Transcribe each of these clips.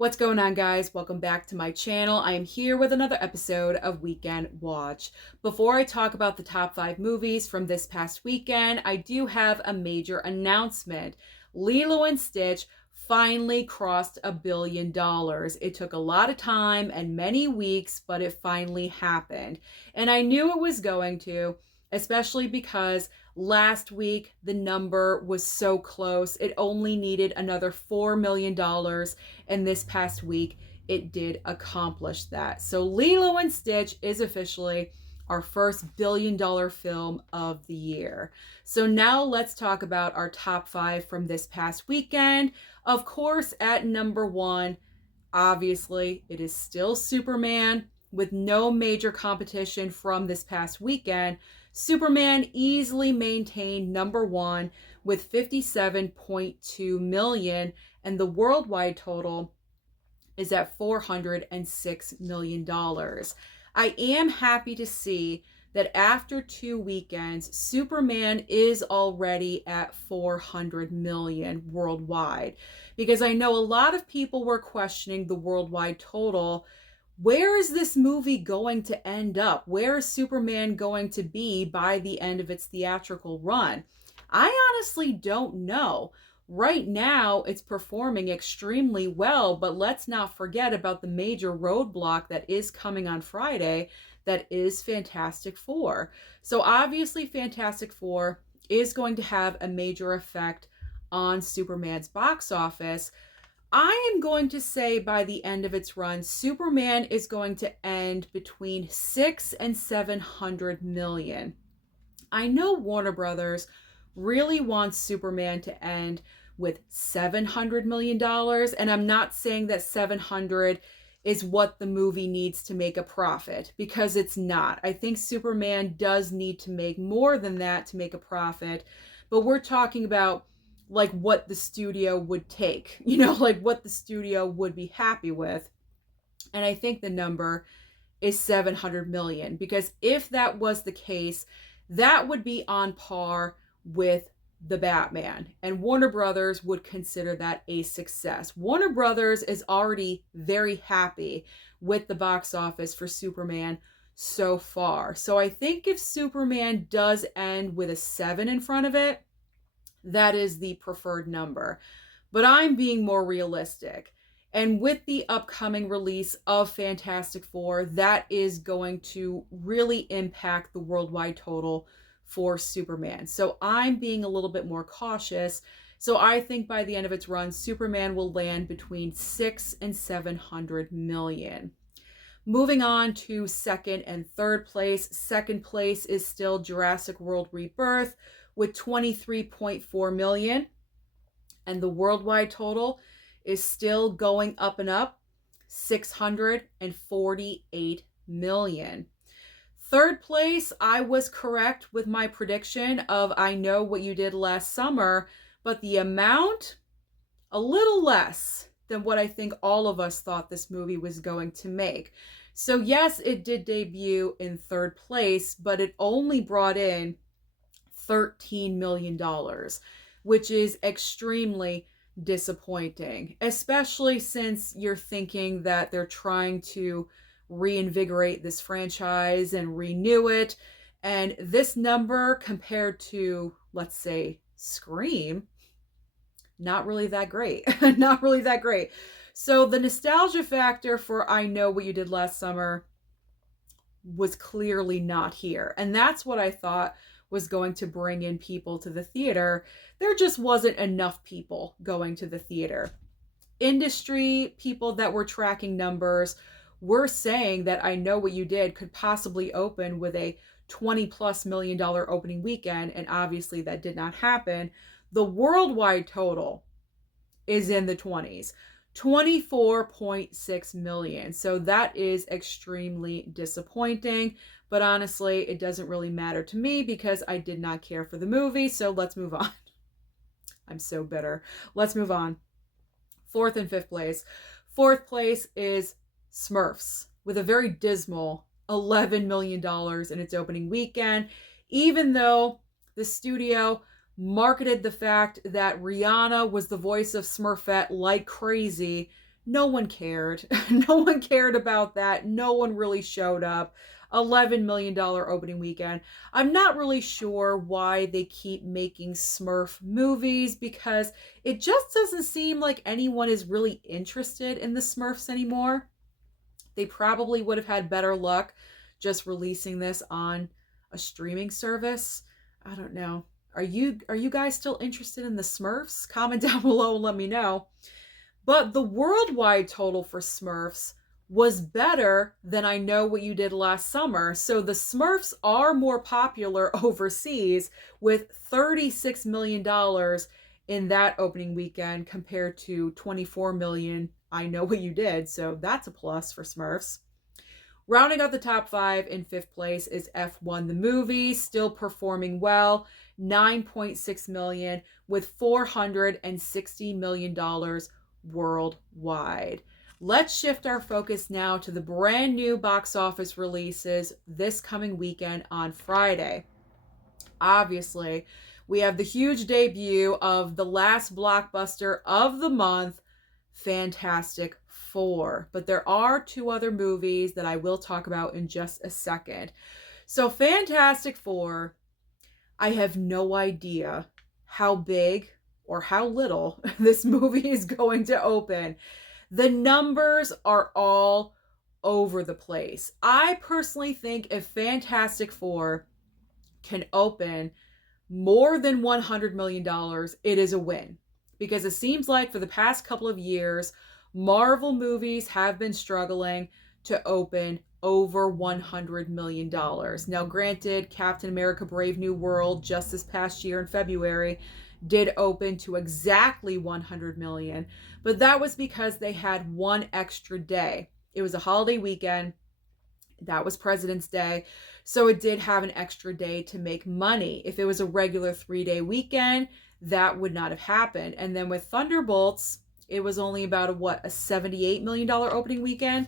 What's going on, guys? Welcome back to my channel. I am here with another episode of Weekend Watch. Before I talk about the top 5 movies from this past weekend, I do have a major announcement. Lilo and Stitch finally crossed $1 billion. It took a lot of time and many weeks, but it finally happened. And I knew it was going to, especially because last week the number was so close. It only needed another $4 million, and this past week it did accomplish that. So Lilo and Stitch is officially our first $1 billion film of the year. So now let's talk about our top 5 from this past weekend. Of course, at number 1, obviously, it is still Superman. With no major competition from this past weekend, Superman easily maintained number 1 with 57.2 million, and the worldwide total is at $406 million. I am happy to see that after 2 weekends, Superman is already at 400 million worldwide, because I know a lot of people were questioning the worldwide total. Where is this movie going to end up? Where is Superman going to be by the end of its theatrical run? I honestly don't know. Right now, it's performing extremely well, but let's not forget about the major roadblock that is coming on Friday, that is Fantastic Four. So obviously, Fantastic Four is going to have a major effect on Superman's box office. I am going to say by the end of its run, Superman is going to end between 600 and 700 million. I know Warner Brothers really wants Superman to end with $700 million, and I'm not saying that 700 is what the movie needs to make a profit, because it's not. I think Superman does need to make more than that to make a profit, but we're talking about like what the studio would take, like what the studio would be happy with. And I think the number is 700 million, because if that was the case, that would be on par with the Batman, and Warner Brothers would consider that a success. Warner Brothers is already very happy with the box office for Superman so far. So I think if Superman does end with a 7 in front of it, that is the preferred number. But I'm being more realistic. And with the upcoming release of Fantastic Four, that is going to really impact the worldwide total for Superman. So I'm being a little bit more cautious. So I think by the end of its run, Superman will land between 600 and 700 million. Moving on to second and third place. Second place is still Jurassic World Rebirth with 23.4 million. And the worldwide total is still going up and up, 648 million. Third place, I was correct with my prediction of I Know What You Did Last Summer, but the amount, a little less than what I think all of us thought this movie was going to make. So yes, it did debut in third place, but it only brought in $13 million, which is extremely disappointing, especially since you're thinking that they're trying to reinvigorate this franchise and renew it. And this number compared to, let's say, Scream, not really that great. Not really that great. So the nostalgia factor for I Know What You Did Last Summer was clearly not here. And that's what I thought was going to bring in people to the theater. There just wasn't enough people going to the theater. Industry people that were tracking numbers were saying that I Know What You Did could possibly open with a $20+ million opening weekend, and obviously that did not happen. The worldwide total is in the 20s, 24.6 million. So that is extremely disappointing, but honestly, it doesn't really matter to me because I did not care for the movie. So let's move on. I'm so bitter. Let's move on. Fourth and fifth place. Fourth place is Smurfs with a very dismal $11 million in its opening weekend, even though the studio marketed the fact that Rihanna was the voice of Smurfette like crazy. no one cared. No one cared about that. No one really showed up. $11 million opening weekend. I'm not really sure why they keep making Smurf movies because it just doesn't seem like anyone is really interested in the Smurfs anymore. They probably would have had better luck just releasing this on a streaming service. I don't know. Are you guys still interested in the Smurfs? Comment down below and let me know. But the worldwide total for Smurfs was better than I Know What You Did Last Summer. So the Smurfs are more popular overseas with $36 million in that opening weekend compared to $24 million I Know What You Did. So that's a plus for Smurfs. Rounding out the top 5 in 5th place is F1 the movie, still performing well, $9.6 million with $460 million worldwide. Let's shift our focus now to the brand new box office releases this coming weekend on Friday. Obviously, we have the huge debut of the last blockbuster of the month, Fantastic Four. But there are 2 other movies that I will talk about in just a second. So Fantastic Four, I have no idea how big or how little this movie is going to open. The numbers are all over the place. I personally think if Fantastic Four can open more than $100 million, it is a win. Because it seems like for the past couple of years, Marvel movies have been struggling to open over $100 million. Now, granted, Captain America Brave New World just this past year in February did open to exactly $100 million, but that was because they had one extra day. It was a holiday weekend. That was President's Day. So it did have an extra day to make money. If it was a regular 3-day weekend, that would not have happened. And then with Thunderbolts, it was only about a $78 million opening weekend,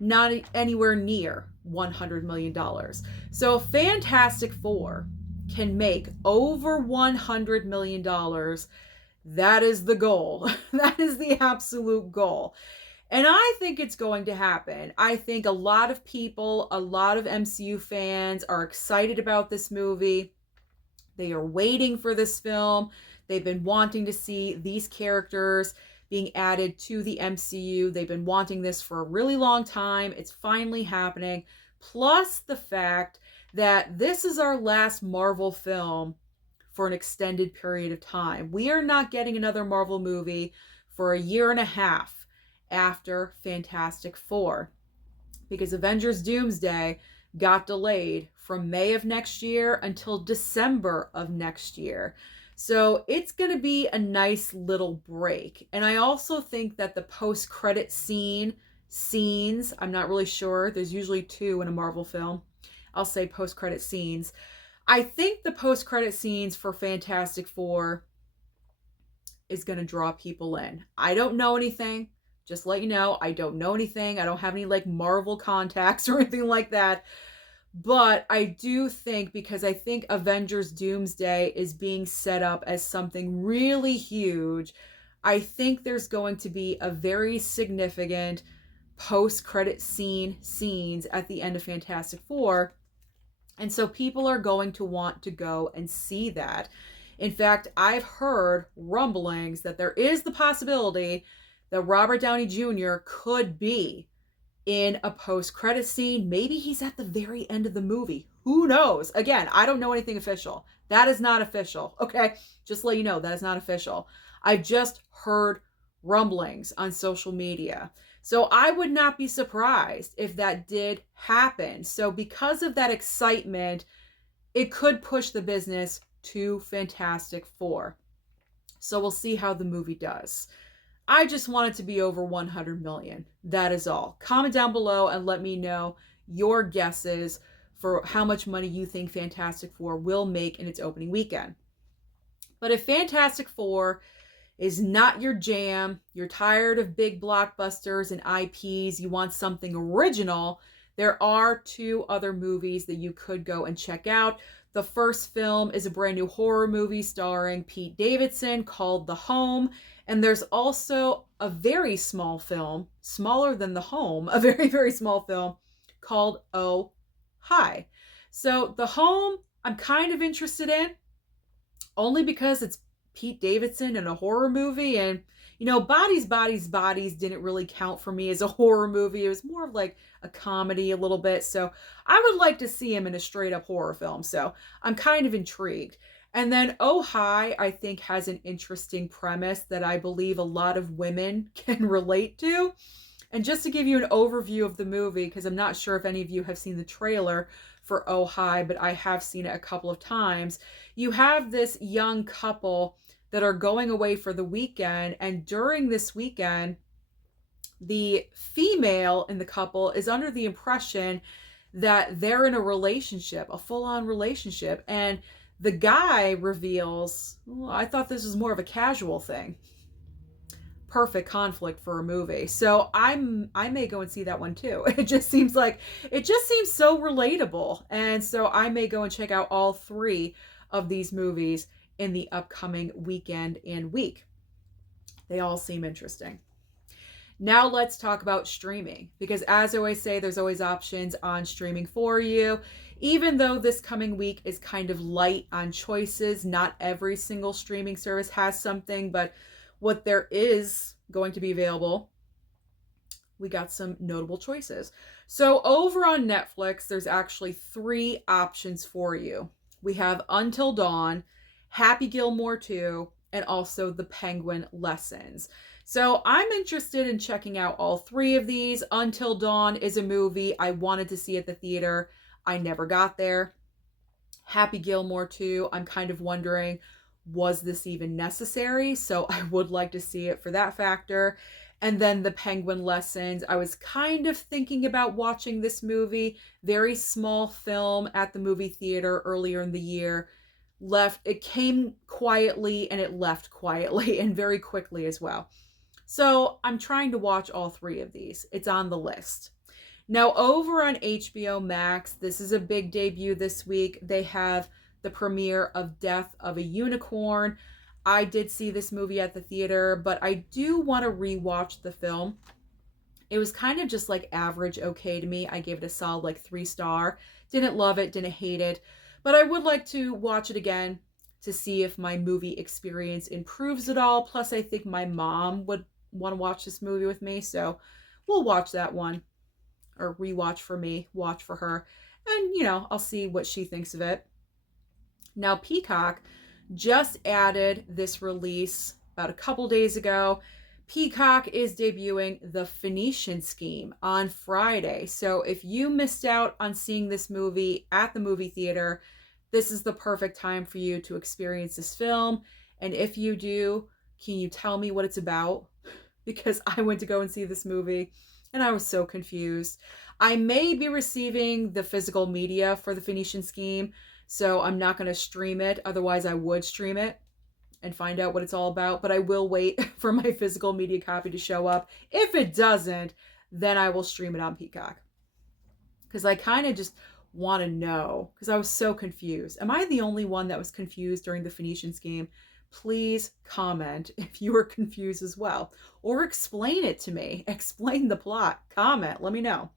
not anywhere near $100 million. So Fantastic Four can make over $100 million. That is the goal. That is the absolute goal. And I think it's going to happen. I think a lot of people, a lot of MCU fans are excited about this movie. They are waiting for this film. They've been wanting to see these characters being added to the MCU. They've been wanting this for a really long time. It's finally happening. Plus the fact that this is our last Marvel film for an extended period of time. We are not getting another Marvel movie for a year and a half after Fantastic Four, because Avengers Doomsday got delayed from May of next year until December of next year. So it's going to be a nice little break. And I also think that the post-credit scenes, I'm not really sure. There's usually 2 in a Marvel film. I'll say post-credit scenes. I think the post-credit scenes for Fantastic Four is going to draw people in. I don't know anything. Just let you know, I don't know anything. I don't have any like Marvel contacts or anything like that. But I do think, because I think Avengers Doomsday is being set up as something really huge, I think there's going to be a very significant post-credit scenes at the end of Fantastic Four. And so people are going to want to go and see that. In fact, I've heard rumblings that there is the possibility that Robert Downey Jr. could be in a post-credit scene. Maybe he's at the very end of the movie. Who knows? Again, I don't know anything official. That is not official. Okay? Just let you know, that is not official. I've just heard rumblings on social media. So I would not be surprised if that did happen. So because of that excitement, it could push the business to Fantastic Four. So we'll see how the movie does. I just want it to be over 100 million. That is all. Comment down below and let me know your guesses for how much money you think Fantastic Four will make in its opening weekend. But if Fantastic Four is not your jam, you're tired of big blockbusters and IPs, you want something original, there are 2 other movies that you could go and check out. The first film is a brand new horror movie starring Pete Davidson called The Home. And there's also a very small film, smaller than The Home, a very, very small film called Oh Hi. So The Home, I'm kind of interested in, only because it's Pete Davidson in a horror movie. And, Bodies didn't really count for me as a horror movie. It was more of like a comedy a little bit. So I would like to see him in a straight up horror film. So I'm kind of intrigued. And then Oh Hi, I think, has an interesting premise that I believe a lot of women can relate to. And just to give you an overview of the movie, because I'm not sure if any of you have seen the trailer for Oh Hi, but I have seen it a couple of times. You have this young couple that are going away for the weekend, and during this weekend, the female in the couple is under the impression that they're in a relationship, a full-on relationship, and the guy reveals, well, I thought this was more of a casual thing. Perfect conflict for a movie. So I may go and see that one too. It just seems so relatable. And so I may go and check out all three of these movies in the upcoming weekend and week. They all seem interesting. Now let's talk about streaming, because as I always say, there's always options on streaming for you. Even though this coming week is kind of light on choices, not every single streaming service has something, but what there is going to be available, we got some notable choices. So over on Netflix, there's actually 3 options for you. We have Until Dawn, Happy Gilmore 2, and also The Penguin Lessons. So I'm interested in checking out all 3 of these. Until Dawn is a movie I wanted to see at the theater. I never got there. Happy Gilmore 2, I'm kind of wondering, was this even necessary? So I would like to see it for that factor. And then The Penguin Lessons, I was kind of thinking about watching this movie. Very small film at the movie theater earlier in the year. It came quietly and it left quietly and very quickly as well. So I'm trying to watch all 3 of these. It's on the list. Now over on HBO Max, this is a big debut this week. They have the premiere of Death of a Unicorn. I did see this movie at the theater, but I do want to rewatch the film. It was kind of just like average okay to me. I gave it a solid like 3-star. Didn't love it, didn't hate it, but I would like to watch it again to see if my movie experience improves at all. Plus, I think my mom would want to watch this movie with me, so we'll watch that one, or rewatch for me, watch for her, and I'll see what she thinks of it. Now, Peacock just added this release about a couple days ago. Peacock is debuting The Phoenician Scheme on Friday. So if you missed out on seeing this movie at the movie theater, this is the perfect time for you to experience this film. And if you do, can you tell me what it's about? Because I went to go and see this movie and I was so confused. I may be receiving the physical media for The Phoenician Scheme, so I'm not going to stream it. Otherwise, I would stream it and find out what it's all about. But I will wait for my physical media copy to show up. If it doesn't, then I will stream it on Peacock. Because I kind of just want to know, because I was so confused. Am I the only one that was confused during The Phoenician Scheme? Please comment if you were confused as well. Or explain it to me. Explain the plot. Comment. Let me know.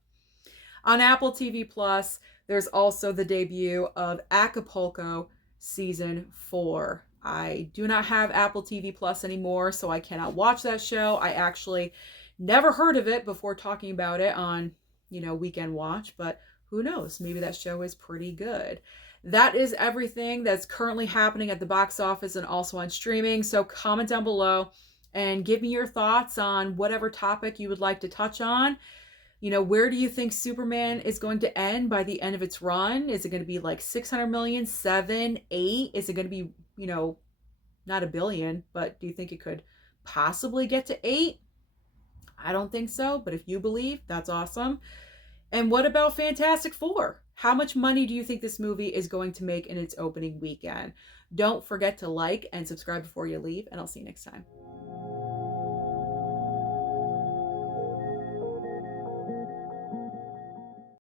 On Apple TV Plus, there's also the debut of Acapulco Season 4. I do not have Apple TV Plus anymore, so I cannot watch that show. I actually never heard of it before talking about it on, Weekend Watch, but who knows? Maybe that show is pretty good. That is everything that's currently happening at the box office and also on streaming. So comment down below and give me your thoughts on whatever topic you would like to touch on. Where do you think Superman is going to end by the end of its run? Is it going to be like 600 million, 7, 8? Is it going to be, not a billion, but do you think it could possibly get to 8? I don't think so, but if you believe, that's awesome. And what about Fantastic Four? How much money do you think this movie is going to make in its opening weekend? Don't forget to like and subscribe before you leave, and I'll see you next time.